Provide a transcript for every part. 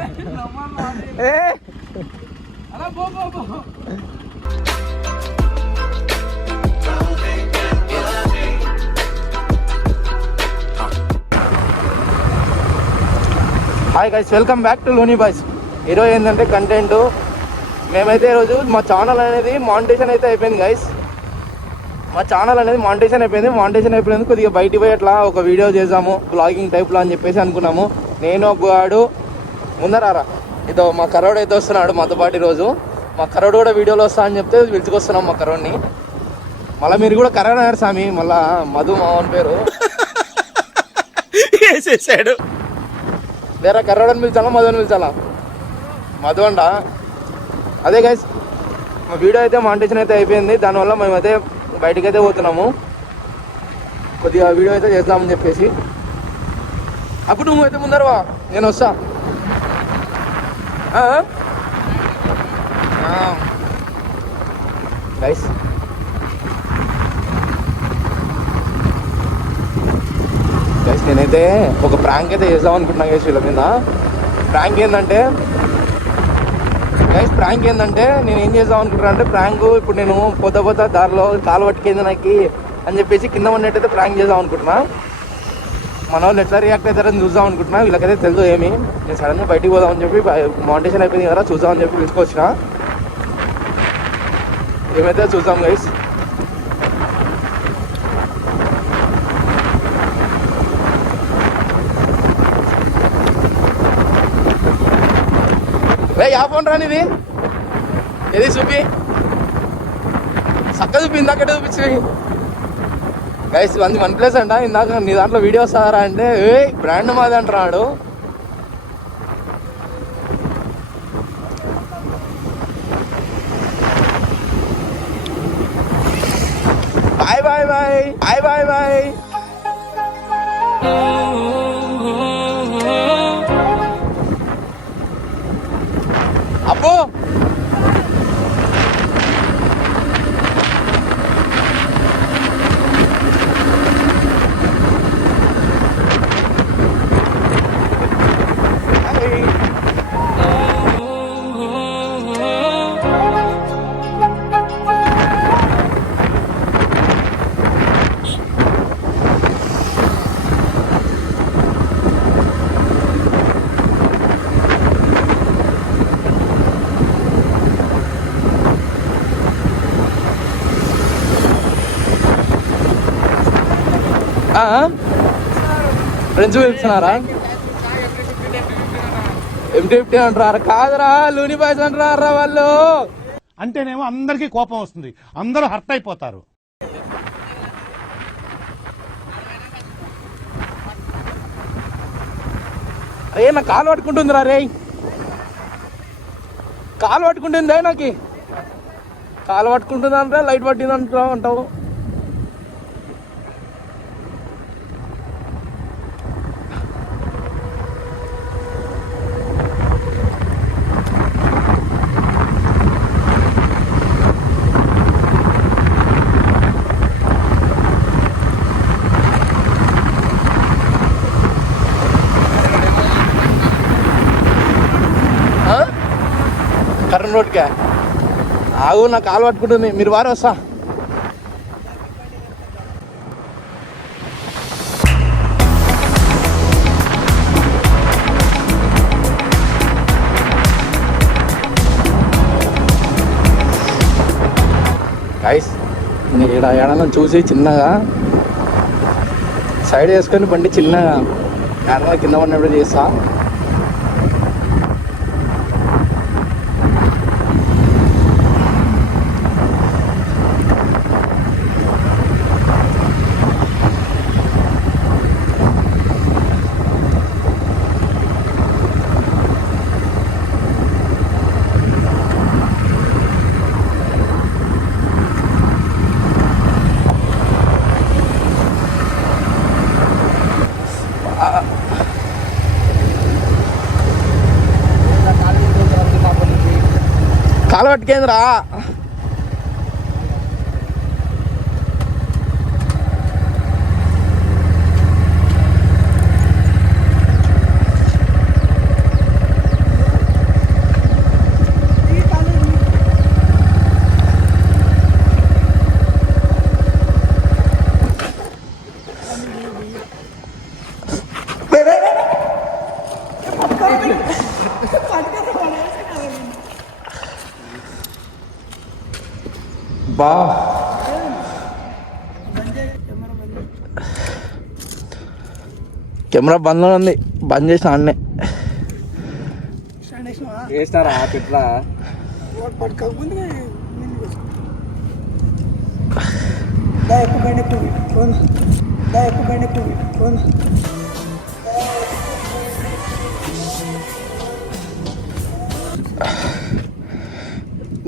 Hi guys, welcome back to lonely boys. ఈరోజు ఏంటంటే content, మేమైతే ఈరోజు మా ఛానల్ అనేది మానిటైజేషన్ అయితే అయిపోయింది గైస్. మా ఛానల్ అనేది మానిటైజేషన్ అయిపోయింది. కొద్దిగా బయటికి పోయి అట్లా ఒక వీడియో చేద్దాము బ్లాగింగ్ టైప్లో అని చెప్పేసి అనుకున్నాము. నేను వాడు ముందరారా ఇదో మా కరోడు అయితే వస్తున్నాడు మాతో పాటు. ఈరోజు మా కరోడు కూడా వీడియోలో వస్తా అని చెప్తే పిలుచుకొస్తున్నాం మా కరోడ్ని. మళ్ళీ మీరు కూడా కరోడ్ అయ్యారు స్వామి, మళ్ళా మధు మా ఓన్ పేరు వేసేసాడు. వేరే కర్రోడని పిలిచాలా మధు అని పిలిచాలా? మధు అంట. అదే గైస్, మా వీడియో అయితే మానిటైజేషన్ అయితే అయిపోయింది. దానివల్ల మేమైతే బయటకు అయితే పోతున్నాము. కొద్దిగా వీడియో అయితే చేద్దామని చెప్పేసి. అప్పుడు నువ్వు అయితే ముందరవా, నేను వస్తా. గైస్ గైస్ నేనైతే ఒక ప్రాంక్ అయితే చేద్దాం అనుకుంటున్నాను గైస్ వీళ్ళ మీద. ప్రాంక్ ఏంటంటే నేను ఏం చేద్దాం అనుకుంటున్నాను అంటే, ప్రాంక్ ఇప్పుడు నేను పోతా దారిలో కాలు పట్టుకేంది నాకు అని చెప్పేసి కింద ఉన్నట్టయితే ప్రాంక్ చేద్దాం అనుకుంటున్నా. మన వాళ్ళు ఎట్లా రియాక్ట్ అవుతారని చూద్దాం అనుకుంటున్నా. వీళ్ళకైతే తెలుసు ఏమి, నేను సడన్గా బయటికి పోదామని చెప్పి మానిటైజేషన్ అయిపోయింది కదా చూద్దామని చెప్పి పిలుచుకొచ్చిన. ఏమైతే చూద్దాం గైస్. యా ఫోన్ రానిది ఏది చూపి చక్క చూపి, ఇందాక చూపించి గైస్. వన్ ప్లేస్ అంట. ఇందాక నీ దాంట్లో వీడియో వస్తారా అంటే బ్రాండ్ మాది అంటున్నాడు. Boy boy boy boy boy boy. అబ్బో ఫ్రెండ్స్ పిలుస్తున్నారా? M50 అంటారా? కాదురా, లూని బాయ్స్ అంటారా వాళ్ళు. అంటేనేమో అందరికీ కోపం వస్తుంది, అందరూ హర్ట్ అయిపోతారు. నా కాలు పట్టుకుంటుందిరా రే, కాలు పట్టుకుంటుందే నాకు. కాలు పట్టుకుంటుంది అంటే లైట్ పట్టింది అంటావు. కరెంట్ రోడ్కే ఆగు, నా కాలు పట్టుకుంటుంది. మీరు వారే వస్తా. గైస్ ఏడన్నా చూసి చిన్నగా సైడ్ వేసుకొని బండి చిన్నగా ఏడన్నా కింద పడినప్పుడు చేస్తా. కాలు పట్టుకేంద్రా? బా కెమెరా బంద్ ఉంది, బంద్ చేసిన అన్నే వేస్తారా పెట్లా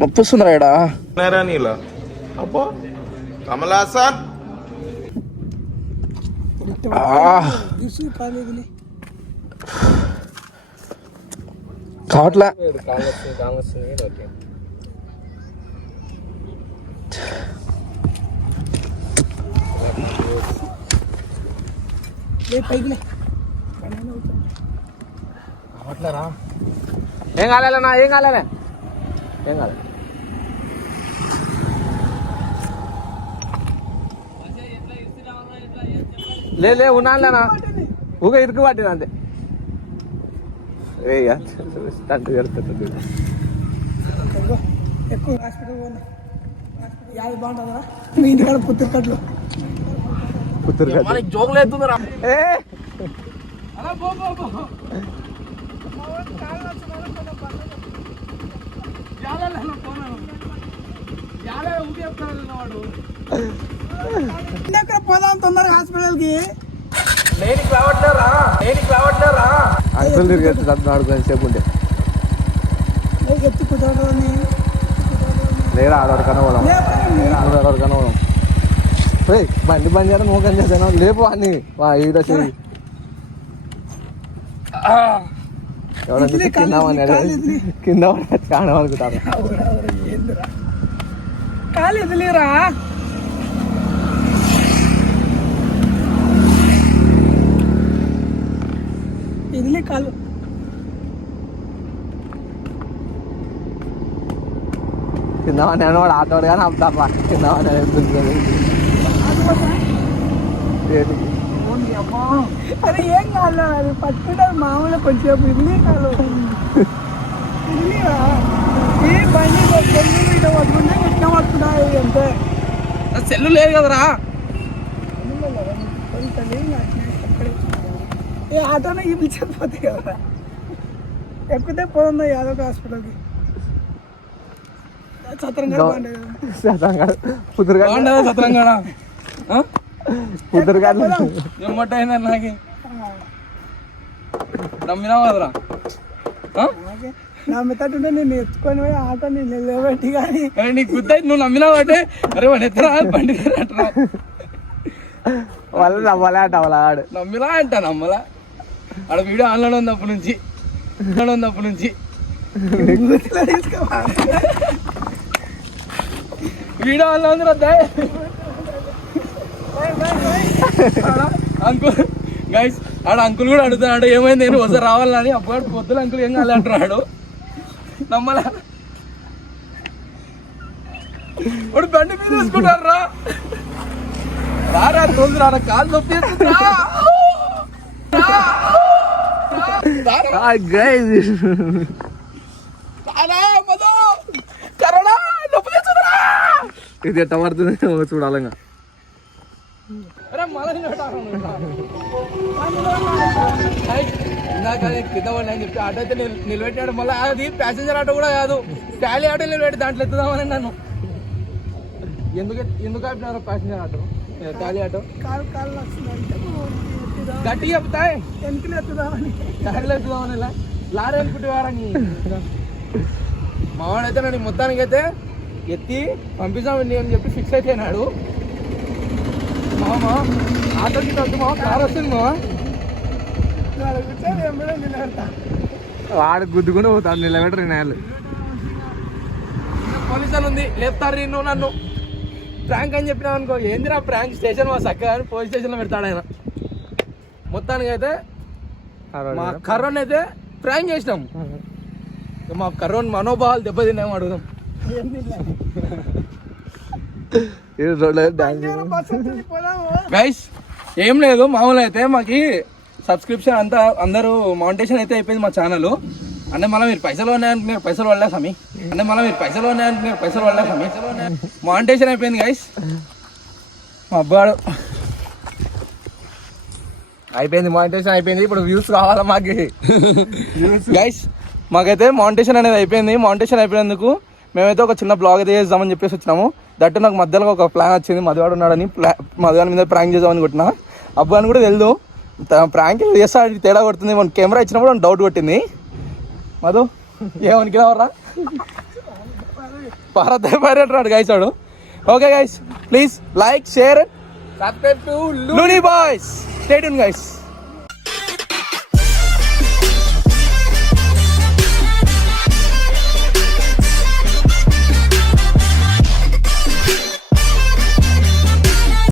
నొప్పిస్తుందిరా ఈడ. నీలా అబ్బో కమల్ హాసన్ కావట్లే ఏం కాలేనా ఏం కాలేనే ఏం కాలే లే ఉన్నాలేనా ఊగా ఇరుకు పట్టింది అంతే జరుగుతుంది ఎక్కువ హాస్పిటల్ పోయినా యాది బాగుంటుందా మీ ఇంటికాడ పుత్తూరు మనకి జోకులు ఎత్తుందిరా. పోదాం తొందరగా హాస్పిటల్కి. అంకుల్ తిరిగి ఆడుకొని సేపు ఉంటే ఎత్తి కుదరదని లేదా ఆడవరకన్నా పోదాం ఆడవరకన్నా పోదాం. బండి బంద్ చేయడం మోకం చేశాను లేపు అన్ని ఈడ చెయ్యి ఎవరైనా కింద చాలా అనుకుంటారు. కాలు ఎదిలేరా ఎదిలే కాలు కిందమని వాడు ఆటోడు కానీ అప్పుతా కిందమని అరే ఏం కాదు అది పట్టుకుంటారు మామూలుగా కొంచెంసేపు ఇదిలే కాలు ఇదిలేరా ఈ బండి ఇట్లా పట్టుకుంటే ఇట్లా పట్టుకుంటా అంతే. సెల్లు లేదు కదరా. ఏ ఆటోనే ఈ పిలిచిపోతాయి కదా ఎక్కితే పోతుందా యాదవ్ హాస్పిటల్కి. ఏమంటైందా నాకి నమ్మినావు కదరా. నమ్మితేటుంటే నేను ఎత్తుకొని పోయి ఆటో నేను నిలబెట్టి కానీ నీకు గుర్తు నువ్వు నమ్మినావు అంటే అరే వాడు ఎత్తరా బండి అంటున్నావు. వాళ్ళు నమ్మలే అంట ఆడు నమ్మిలా అంట నమ్మలా. ఆడ వీడియో ఆన్లైన్ ఉంది అప్పటి నుంచి వీడియో ఆన్లో ఉంది రద్దా అంకుల్ గైస్ ఆడ అంకుల్ కూడా అడుగుతున్నాడు ఏమైంది నేను ఒకసారి రావాలని. అప్పుడు పొద్దున అంకుల్ ఏం కాలే అంటున్నాడు. నమ్మలా వాడు బండి మీద తీసుకుంటారు రా రోజు రా కాలు నొప్పి ఇది ఎట్ట పడుతుంది చూడాలంగా. ఇందాక కింద పడి అని చెప్పి ఆటో అయితే నిలబెట్టాడు. మళ్ళీ అది ప్యాసింజర్ ఆటో కూడా కాదు, టాలీ ఆటో నిలబెట్టి దాంట్లో ఎత్తుదామని నన్ను. ఎందుకు ఆపినారు ప్యాసింజర్ ఆటో టాలీ ఆటో? గట్టిగా చెప్తాయి వెనుకలు ఎత్తుదామని టాలీలో ఎత్తుదామని లారీ అనుకుంటేవారని. మావాడైతే నన్ను మొత్తానికైతే ఎత్తి పంపిస్తామండి అని చెప్పి ఫిక్స్ అయిపోయినాడు. మామ ఆటోకి వద్దు మామ, కారు వస్తుంది మామ. వాడు గుద్దుకుంటూ పోతాడు నిలబెట్టరు నేలు. పోలీస్ అని ఉంది లేపుతారు నువ్వు నన్ను ప్రాంక్ అని చెప్పినావు అనుకో. ఏందిరా ప్రాంక్ స్టేషన్ మా చక్కగా అని పోలీస్ స్టేషన్లో పెడతాడు ఆయన. మొత్తానికైతే మా కర్రోన్ అయితే ప్రాంక్ చేసినాం. మా కర్రోన్ మనోభావాలు దెబ్బతిన్నాము అడుగుదాం. గైస్ ఏం లేదు, మామూలు అయితే మాకి సబ్స్క్రిప్షన్ అంతా అందరూ మౌంటేషన్ అయితే అయిపోయింది మా ఛానల్. అంటే మళ్ళీ మీరు పైసలు ఉన్నాయంటున్నారు, పైసలు పడలే స్వామి. అంటే మళ్ళీ మీరు పైసలు ఉన్నాయంటున్నారు, పైసలు పడలే స్వామి. మానిటేషన్ అయిపోయింది గైస్. మా అబ్బాడు అయిపోయింది, మానిటేషన్ అయిపోయింది. ఇప్పుడు వ్యూస్ కావాలా మాకు? గైస్ మాకైతే మానిటేషన్ అనేది అయిపోయింది. మానిటేషన్ అయిపోయినందుకు మేమైతే ఒక చిన్న బ్లాగ్ అయితే చేద్దామని చెప్పేసి వచ్చినాము. దట్టు నాకు మధ్యలో ఒక ప్లాన్ వచ్చింది, మధువాడు ఉన్నాడని. మధువాడి మీద ప్రాంక్ చేద్దామని కొట్టినా. అబ్బాయిని కూడా తెలుదు ప్రాంక్ చేస్తా తేడా కొడుతుంది. మన కెమెరా ఇచ్చినప్పుడు డౌట్ కొట్టింది. మధు ఏమనుకున్నావర్రా? పారద్దాడు గైస్ వాడు. Okay guys, please like, share, subscribe to Looney Boys. Stay tuned guys.